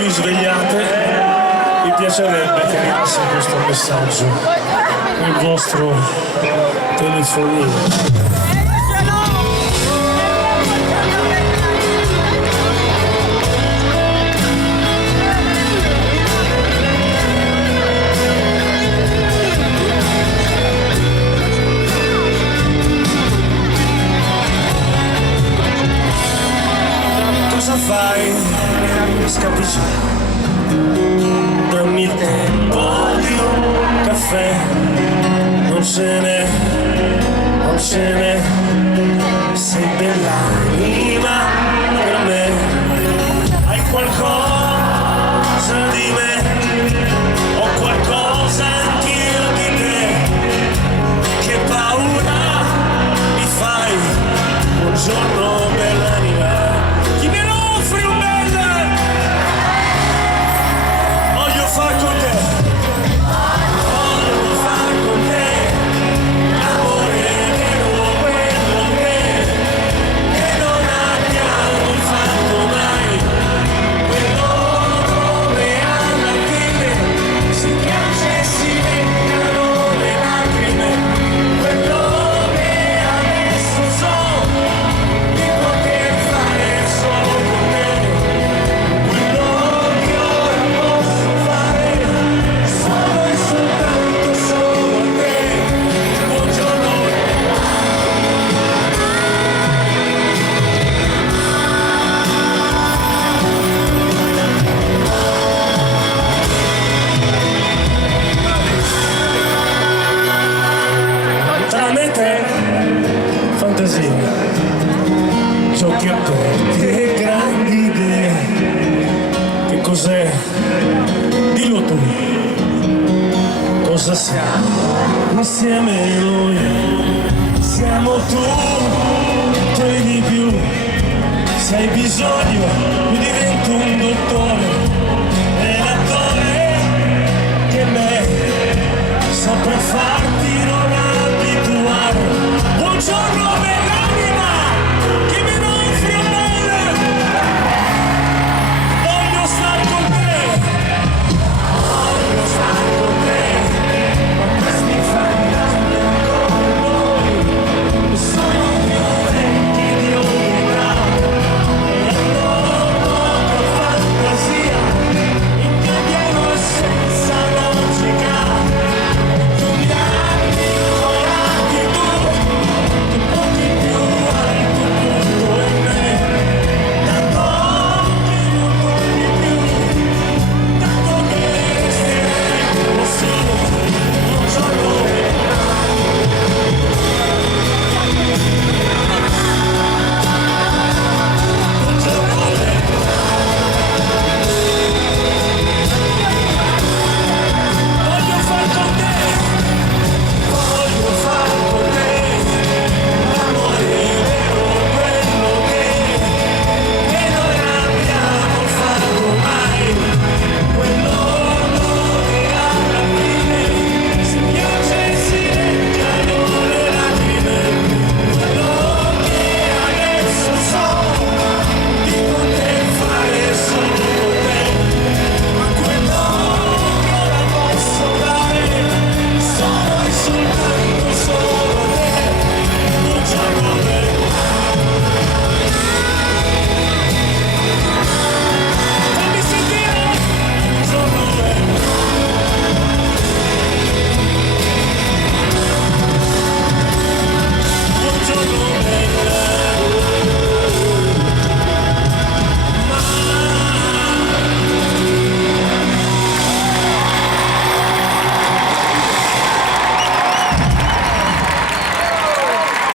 vi svegliate, mi piacerebbe che arrivasse questo messaggio nel vostro telefonino. Cosa fai? Scappi giù, dammi il tempo di un caffè, non ce n'è, sei bell'anima per me, hai qualcosa di me, ho qualcosa anch'io di te, che paura mi fai, buongiorno bell'anima. Fantasia, giochi aperti e grandi idee. Che cos'è? Dillo tu. Cosa siamo insieme noi? Siamo tutto e di più. Se hai bisogno io divento un dottore e l'attore che me saprà fare